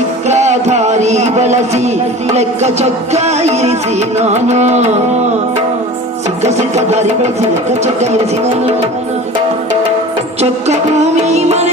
ಸಿಕ್ಕ ದಾರಿ ಬಳಸಿ ಲೆಕ್ಕ ಚೊಕ್ಕ ಇರಿಸಿ ನಾನು ಸಿಕ್ಕ ದಾರಿ ಬಳಸಿ ಲೆಕ್ಕ ಚೊಕ್ಕ ಇರಿಸಿ ನಾನು ಚೊಕ್ಕ ಭೂಮಿ ಮನೆ